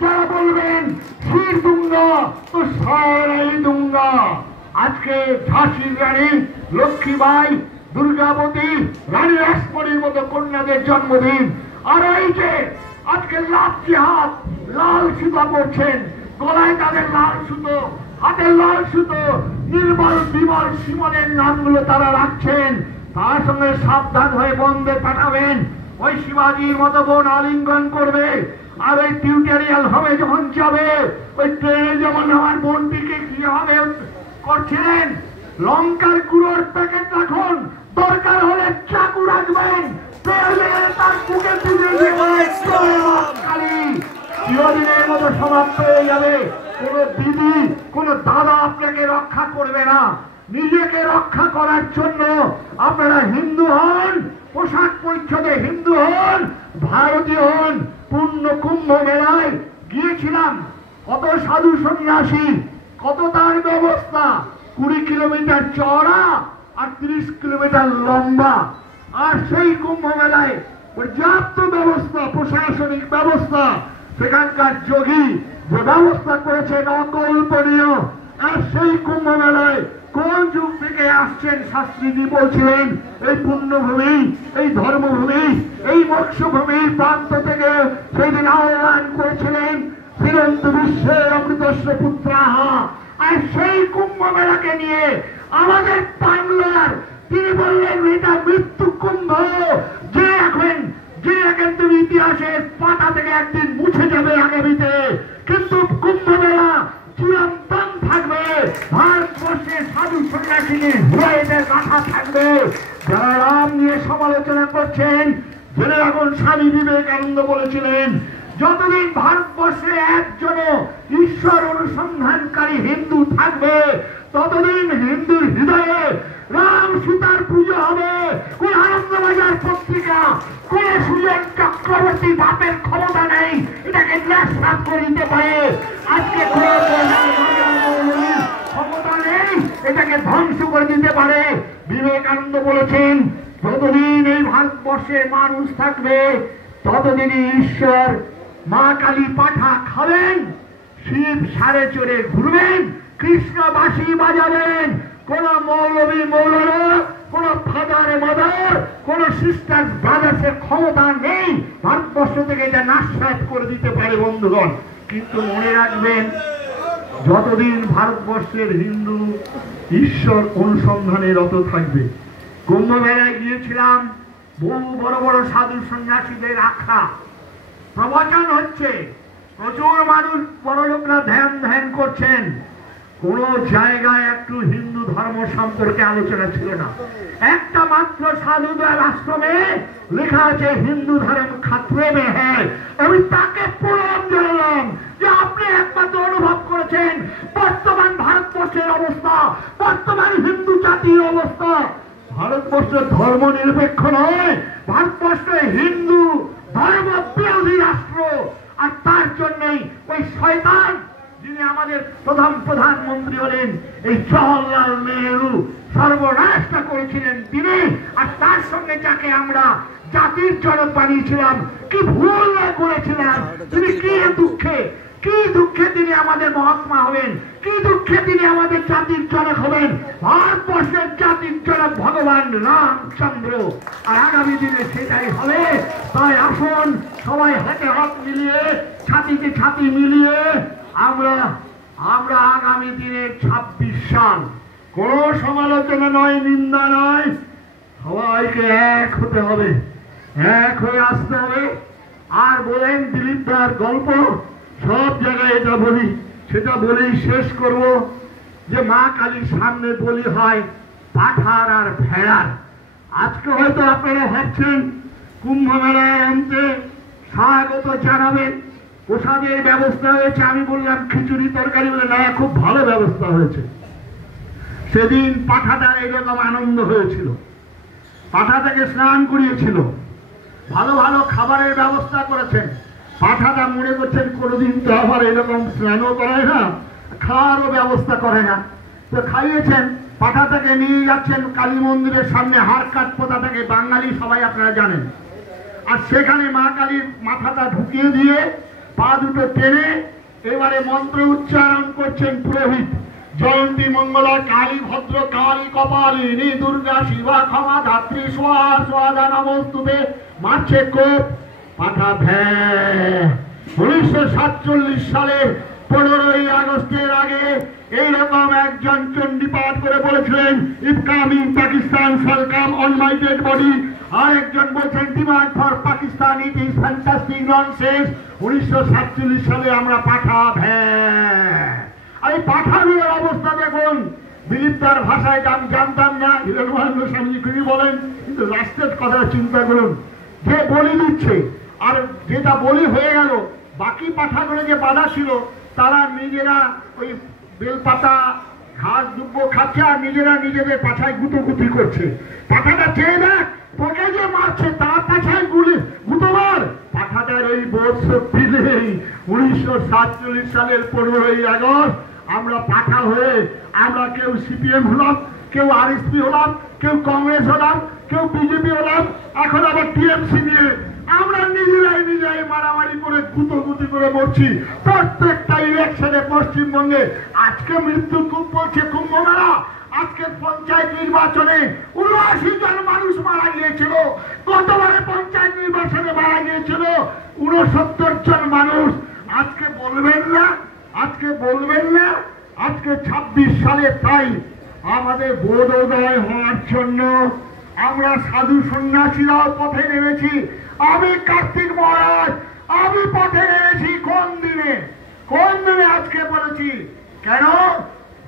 যারা বলবেন শির দুঙ্গা তো সারাই দুঙ্গা। আজকে ঝাঁসির রানী লক্ষ্মীবাই, দুর্গাবতী, রানী রাসমণির মতো কন্যাদের জন্মদিন। আর এই যে আজকে লাভ জিহাদ, লাল সুতা পড়ছেন, গলায় তাদের লাল সুতো, হাতের লাল সুতো, নির্মল বিমল শিমনের নামগুলো তারা রাখছেন। তার সঙ্গে সাবধান হয়ে বন্ধে পাঠাবেন। ওই শিবাজির মতো বোন আলিঙ্গন করবে, আর ওই টিউটোরিয়াল হবে যখন যাবে, ওই ট্রেনে যেমন আমার বোনটিকে কি হবে করছিলেন, লঙ্কার গুঁড়োর প্যাকেট রাখুন, দরকার হলে চাকু রাখবেন, তার বুকে তুলে চিরদিনের মতো সমাপ্ত হয়ে যাবে। কোন দিদি, কোন দাদা আপনাকে রক্ষা করবে না। নিজেকে রক্ষা করার জন্য আপনারা হিন্দু হন, পোশাক পরিচ্ছদে হিন্দু হন, ভারতীয় হন। পূর্ণ কুম্ভ মেলায় গিয়েছিলাম, কত সাধু সন্ন্যাসী, কত তার ব্যবস্থা, 20 কিলোমিটার চওড়া আর 30 কিলোমিটার লম্বা। আর সেই কুম্ভ মেলায় পর্যাপ্ত ব্যবস্থা, প্রশাসনিক ব্যবস্থা, সেখানকার যোগী যে ব্যবস্থা করেছেন অকল্পনীয়। আর সেই কুম্ভ মেলায় কোন যুগ থেকে আসছেন শাস্ত্রীজি বলছিলেন, এই পুণ্যভূমি, এই ধর্মভূমি, এই মোক্ষভূমির প্রান্ত থেকে সেদিন আহ্বান করেছিলেন চিরন্ত বিশ্বের অমৃতস্য পুত্রাহা। আর সেই কুম্ভ মেলাকে নিয়ে আমাদের বাংলার তিনি বললেন এটা মৃত্যু কুম্ভ, যে এখন তুমি ইতিহাসের পাতা থেকে একদিন মুছে যাবে আগামীতে, কিন্তু কুম্ভ মেলা চিরন্তন থাকবে। ভারতবর্ষের সাধু সন্ন্যাসীদের হৃদয়ের গাথা থাকবে। যারা রাম নিয়ে সমালোচনা করছেন, জেনে রাখুন স্বামী বিবেকানন্দ বলেছিলেন, যতদিন ভারতবর্ষে একজনও ঈশ্বর অনুসন্ধানকারী হিন্দু থাকবে, ততদিন হিন্দুর হৃদয়ে রাম সীতার পুজো হবে। কোন আনন্দবাজার পত্রিকা, কোন সুজন চক্রবর্তী বাপের ক্ষমতা নেই এটাকে ন্যাসনাত করে দিতে পারে। আজকে ক্ষমতা নেই এটাকে ধ্বংস করে দিতে পারে। বিবেকানন্দ বলেছেন, যতদিন এই ভারতবর্ষের মানুষ থাকবে, ততদিনই ঈশ্বর মা কালী পাঠা খাবেন, শিব সারে চড়ে ঘুরবেন, কৃষ্ণ বাঁশি বাজাবেন। কোন মৌলবী মৌলানা, কোন ফাদার মাদার, কোন সিস্টার ব্রাদার্সের ক্ষমতা নেই ভারতবর্ষ থেকে এটা নাশাত করে দিতে পারে বন্ধুগণ। কিন্তু মনে রাখবেন, যতদিন ভারতবর্ষের হিন্দু ঈশ্বর অনুসন্ধানে রত থাকবে। কুম্ভ মেলায় গিয়েছিলাম, বহু বড় বড় সাধু সন্ন্যাসীদের আখড়া, প্রবচন হচ্ছে, প্রচুর মানুষ বড় লোকরা ধ্যান করছেন। কোন জায়গায় একটু হিন্দু ধর্ম সম্পর্কে আলোচনা ছিল না। একটা মাত্র সাধুদের আশ্রমে লেখা আছে হিন্দু ধর্ম খাতরে মে হ্যায়। আমি তাকে প্রণাম জানালাম যে আপনি একমাত্র অনুভব করেছেন বর্তমান ভারতবর্ষের অবস্থা, বর্তমান হিন্দু জাতির অবস্থা। ভারতবর্ষ ধর্ম নিরপেক্ষ নয়, ভারতবর্ষ হিন্দু ধর্ম বিরোধী রাষ্ট্র। আর তার জন্যই ওই শয়তান, যিনি আমাদের প্রধানমন্ত্রী হলেন, এই জওহরলাল নেহরু, সর্বনাশটা করেছিলেন তিনি। আর তার সঙ্গে যাকে আমরা জাতির জনক বানিয়েছিলাম, কি ভুল করেছিলাম। তিনি কি দুঃখে তিনি আমাদের মহাত্মা হবেন, কি দুঃখে তিনি আমাদের জাতির জনক হবেন। ভারতবর্ষের জাতির জনক ভগবান রামচন্দ্র। আর আগামী দিনে সেটাই হবে। তাই আসুন সবাই হাতে হাত মিলিয়ে, ছাতিতে ছাতি মিলিয়ে আমরা আগামী দিনের 26 সাল, কোন সমালোচনা নয়, নিন্দা নয়, সবাইকে এক হতে হবে, এক হয়ে আসতে হবে। আর বলেন দিলীপ দার গল্প, সব জায়গায় এটা বলি, সেটা বলেই শেষ করব, যে মা কালীর সামনে বলি হয় পাঠার আর ভেড়ার। আজকে হয়তো আপনারা ভাবছেন কুম্ভ মেলার অন্তে স্বাগত জানাবেন, প্রসাদের ব্যবস্থা হয়েছে। আমি বললাম খিচুড়ি তরকারি, বলে না, খুব ভালো ব্যবস্থা হয়েছে। সেদিন পাঠাটার এরকম আনন্দ হয়েছিল, পাঠাটাকে স্নান করিয়েছিল, ভালো ভালো খাবারের ব্যবস্থা করেছেন। পাঠাটা মনে করছেন কোনোদিন তো আবার এরকম স্নানও করায় না, খাওয়ারও ব্যবস্থা করে না, তো খাইয়েছেন। পাঠাটাকে নিয়ে যাচ্ছেন কালী মন্দিরের সামনে, হাড় কাঠ পোতাটাকে বাঙালি সবাই আপনারা জানেন। আর সেখানে মা কালীর মাথাটা ঢুকিয়ে দিয়ে পা দুটো টেনে এবারে মন্ত্র উচ্চারণ করছেন পুরোহিত। জয়ন্তী মঙ্গলা কালী ভদ্র কালী কপালিনী দুর্গা শিবা ক্ষমা ধাত্রী স্বাহা স্বাহা নমস্তুতে। মারছে কোপ, পাঠা ভ্যা। 1947 সালের 15ই আগস্টের আগে এইরকম একজন চণ্ডীপাঠ করে বলেছিলেন, if come in Pakistan shall come on my dead body. আর একজন বলছেন, demand for Pakistan it is fantastic nonsense. 1947 সালে আমরা পাঠা ভ্যা। আর এই পাঠাগুলোর অবস্থা দেখুন। বিলিপ্তার ভাষায় আমি জানতাম না, হিরণমহেন্দ্র স্বামীজি তিনি বলেন, কিন্তু লাস্টের কথা চিন্তা করুন, যে বলি দিচ্ছে আর যেটা বলি হয়ে গেল, বাকি পাঠাগুলো যে বাধা ছিল তারা নিজেরা ওই বেলপাতা ঘাস দুব্ব খাচ্ছে আর নিজেরা নিজেদের পাছায় গুটোগুটি করছে। পাঠাটা চেয়ে দেখ, তোকে যে মারছে তার পাছায় গুটো মার। পাঠাটার এই বোধ শক্তি নেই। 1947 সালের 15ই আগস্ট আমরা পাঠা হয়ে আমরা কেউ সিপিএম হলাম, কেউ আরএসপি হলাম, কেউ কংগ্রেস হলাম, কেউ বিজেপি হলাম, এখন আবার টিএমসি নিয়ে আমরা নিজেরাই মারামারি করে গুটোগুটি করে মরছি প্রত্যেকটা ইলেকশনে পশ্চিমবঙ্গে। আজকে মৃত্যু খুব বলছে কুম্ভ মেলা, আজকে পঞ্চায়েত নির্বাচনে 79 জন মানুষ মারা গিয়েছিল, গতবারে পঞ্চায়েত নির্বাচনে মারা গিয়েছিল 69 জন মানুষ। আজকে বলবেন না, আজকে বলবেন না। আজকে 26 সালে তাই আমাদের বোধোদয় হওয়ার জন্য আমরা সাধু সন্ন্যাসীরাও পথে নেমেছি। আমি কার্তিক মহারাজ, আমি পথে নেমেছি। কোন দিনে আজকে বলেছি কেন?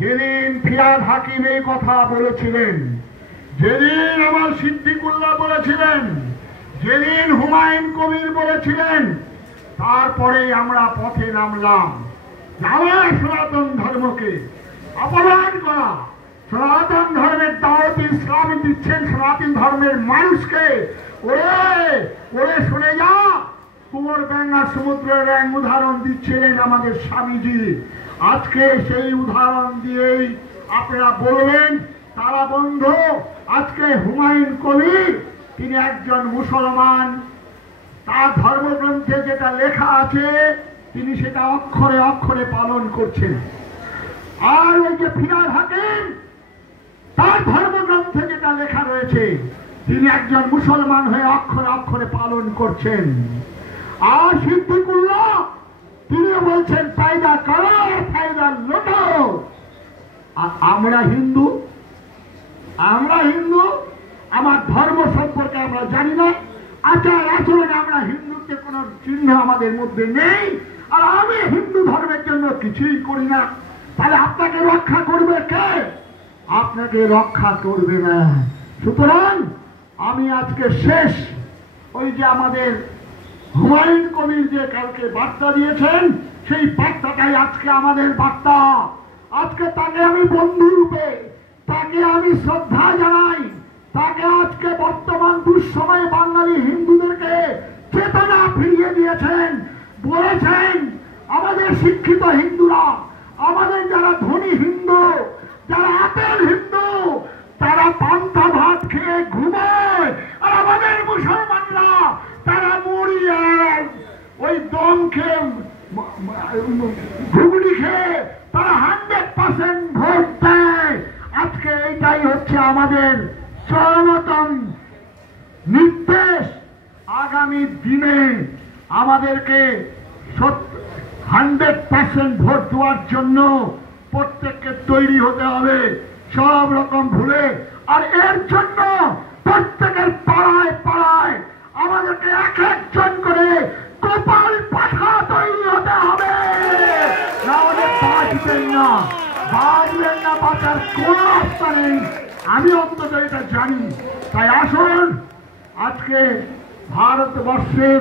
যেদিন ফিরহাদ হাকিম এই কথা বলেছিলেন, যেদিন আমার সিদ্দিকুল্লাহ বলেছিলেন, যেদিন হুমায়ুন কবির বলেছিলেন, তারপরে আমরা পথে নামলাম। আমার সনাতন ধর্মকে অপমান করা, সনাতন ধর্মের দাওয়াত ইসলাম দিচ্ছেন সনাতন ধর্মের মানুষকে। ওরে শুনে যা, কুমোর ব্যাঙ্গা সমুদ্রের ব্যাং উদাহরণ দিচ্ছিলেন আমাদের স্বামীজি। আজকে সেই উদাহরণ দিয়েই আপনারা বলবেন তারা বন্ধ। আজকে হুমায়ুন কবির তিনি একজন মুসলমান, তার ধর্মগ্রন্থে যেটা লেখা আছে তিনি সেটা অক্ষরে অক্ষরে পালন করছেন। আর ওই যে ফিরহাদ হাকিম, তার ধর্মগ্রন্থে যেটা লেখা রয়েছে তিনি একজন মুসলমান হয়ে অক্ষরে অক্ষরে পালন করছেন। আর সিদ্দিকুল্লাহ তিনি বলছেন ফায়দা করো আর ফায়দা লোটো। আর আমরা হিন্দু, আমার ধর্ম সম্পর্কে আমরা জানি না, আচার আচরণে আমরা হিন্দুত্বের কোন চিহ্ন আমাদের মধ্যে নেই, আর আমি হিন্দু ধর্মের জন্য কিছুই করি না। তাহলে আপনাকে রক্ষা করবে কে? আপনাকে রক্ষা করবে না। সুতরাং আমি আজকে শেষ, ওই যে আমাদের হুমায়ুন কবির যে কালকে বার্তা দিয়েছেন, সেই বার্তাটাই আজকে আমাদের বার্তা। আজকে তাকে আমি বন্ধু রূপে, তাকে আমি শ্রদ্ধা জানাই। তাকে আজকে বর্তমান দুঃসময়ে বাঙালি হিন্দুদেরকে চেতনা ফিরিয়ে দিয়েছেন। বলেছেন আমাদের শিক্ষিত হিন্দুরা, আমাদের যারা ধনী হিন্দু, যারা আপেল হিন্দু, তারা পান্তা ভাত খেয়ে ঘুমায়, আর আমাদের মুসলমানরা তারা মুড়ি আর ওই দম খেয়ে ঘুগনি খেয়ে তারা 100% ভোট দেয়। আজকে এইটাই হচ্ছে আমাদের চরমতম নির্দেশ। আগামী দিনে আমাদেরকে 100% ভোট দেওয়ার জন্য প্রত্যেককে তৈরি হতে হবে, সব রকম ভুলে। আর এর জন্য প্রত্যেকের পাড়ায় পাড়ায় আমাদেরকে এক একজন করে কপাল পাঠা তৈরি হতে হবে। নাহলে বাঁচবেন না, বাঁচার কোন রাস্তা নেই। আমি অন্তত এটা জানি। তাই আসুন আজকে ভারতবর্ষের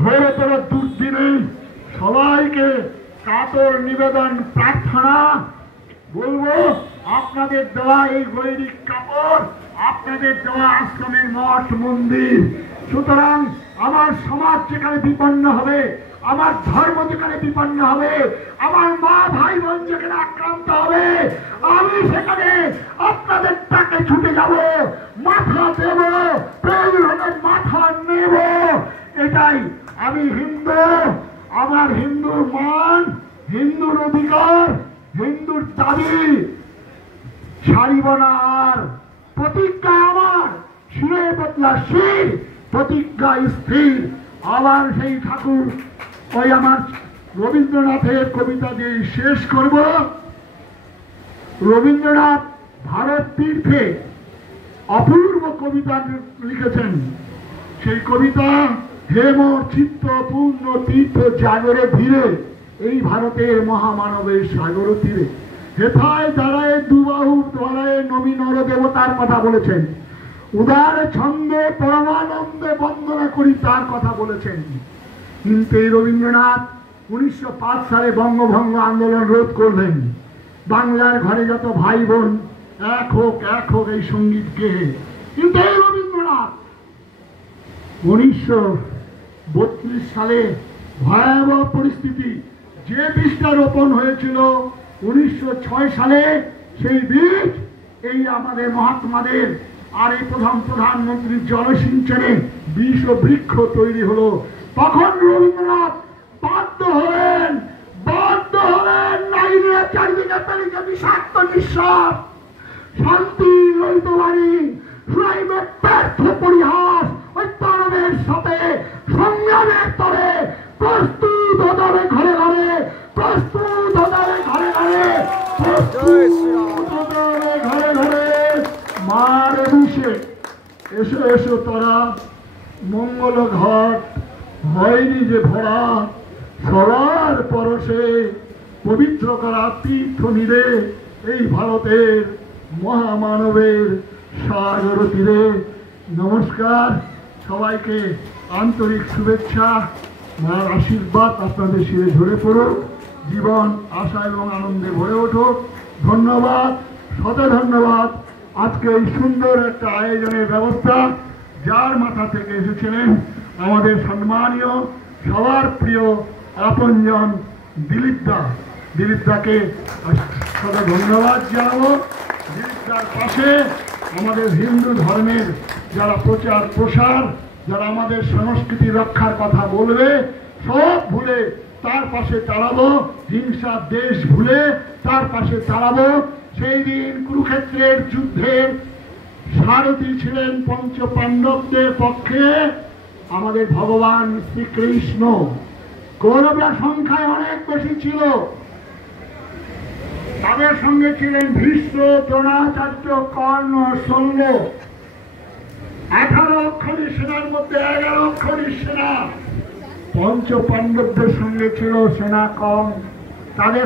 ঘোরতর দুর্দিনে সবাইকে কাতর নিবেদন প্রার্থনা বলবো, আপনাদের দেওয়া এই গৈরিক কাপড়, আপনাদের দেওয়া আশ্রমের মঠ মন্দির। সুতরাং আমার সমাজ যেখানে বিপন্ন হবে, আমার ধর্ম যেখানে বিপন্ন হবে, আমার মা ভাই বোন যেখানে আক্রান্ত হবে, আমি সেখানে আপনাদের তাকে ছুটে যাব, মাথা দেব, প্রয়োজন হলে মাথা নেব। এটাই আমি হিন্দু, আমার হিন্দুর মান, হিন্দুর অধিকার, হিন্দুর দাবি ছাড়িব না। আর প্রতিজ্ঞা আমার শিরে বদলা শির, প্রতিজ্ঞা স্থির। আবার সেই ঠাকুর ওই আমার রবীন্দ্রনাথের কবিতা দিয়ে শেষ করব। রবীন্দ্রনাথ ভারত তীর্থে অপূর্ব কবিতা লিখেছেন। সেই কবিতা হেম চিত্ত পূর্ণ তীর্থ জাগরে ধীরে, এই ভারতের মহামানবের সাগর তীরে হেথায় দাঁড়ায় দুবাহু ধরায় নবী নর দেবতার কথা বলেছেন। উদার ছন্দে পরমানন্দে বন্দনা করি তার কথা বলেছেন। কিন্তু এই রবীন্দ্রনাথ 1905 সালে বঙ্গভঙ্গ আন্দোলন রোধ করলেন। বাংলার ঘরে যত ভাই বোন এক হোক এই সঙ্গীত গেয়ে। কিন্তু এই রবীন্দ্রনাথ 1932 সালে ভয়াবহ পরিস্থিতি, যে বীজটা রোপণ হয়েছিল 1906 সালে, সেই বীজ এই আমাদের মহাত্মাদের আর এই প্রধানমন্ত্রীর জলসিঞ্চনে বিষ ও বৃক্ষ তৈরি হলো। তখন রবীন্দ্রনাথ বাধ্য হলেন লাইনের চারিদিকে পেরিয়ে বিষাক্ত নিঃশ্বাস, শান্তি লইতে পারি শুনাইবে ব্যর্থ পরিহাস। ওই মানবের সাথে সংগ্রামের তরে প্রস্তুত হতে ঘরে ঘরে, প্রস্তুত হতে ঘরে ঘরে, প্রস্তুত হতে ঘরে ঘরে। মার বিষে এসো এসো তোরা, মঙ্গল ঘট হয়নি যে ভরা, সবার পরশে পবিত্র করা তীর্থ নিরে, এই ভারতের মহামানবের সাগর তীরে। নমস্কার, সবাইকে আন্তরিক শুভেচ্ছা, মার আশীর্বাদ আপনাদের শিরে ঝরে পড়ুক, জীবন আশা এবং আনন্দে ভরে উঠুক। ধন্যবাদ, শত ধন্যবাদ। আজকে এই সুন্দর একটা আয়োজনের ব্যবস্থা যার মাথা থেকে এসেছিলেন আমাদের সম্মানীয় সবার প্রিয় আপনজন দিলীপ দাকে শত ধন্যবাদ জানাবো। দিলীপ দার পাশে আমাদের হিন্দু ধর্মের যারা প্রচার প্রসার, যারা আমাদের সংস্কৃতি রক্ষার কথা বলবে, সব ভুলে তার পাশে দাঁড়াবো। হিংসা দেশ ভুলে তার পাশে দাঁড়াবো। সেই দিন কুরুক্ষেত্রের যুদ্ধের সারথী ছিলেন পঞ্চ পাণ্ডবদের পক্ষে আমাদের ভগবান শ্রীকৃষ্ণ। কৌরবরা সংখ্যায় অনেক বেশি ছিল, তাদের সঙ্গে ছিলেন ভীষ্ম, দ্রোণাচার্য, কর্ণ, শল্য। 18 লক্ষণী সেনার মধ্যে 11 লক্ষণী সেনা। পঞ্চ পাণ্ডবদের সঙ্গে ছিল সেনা কম, তাদের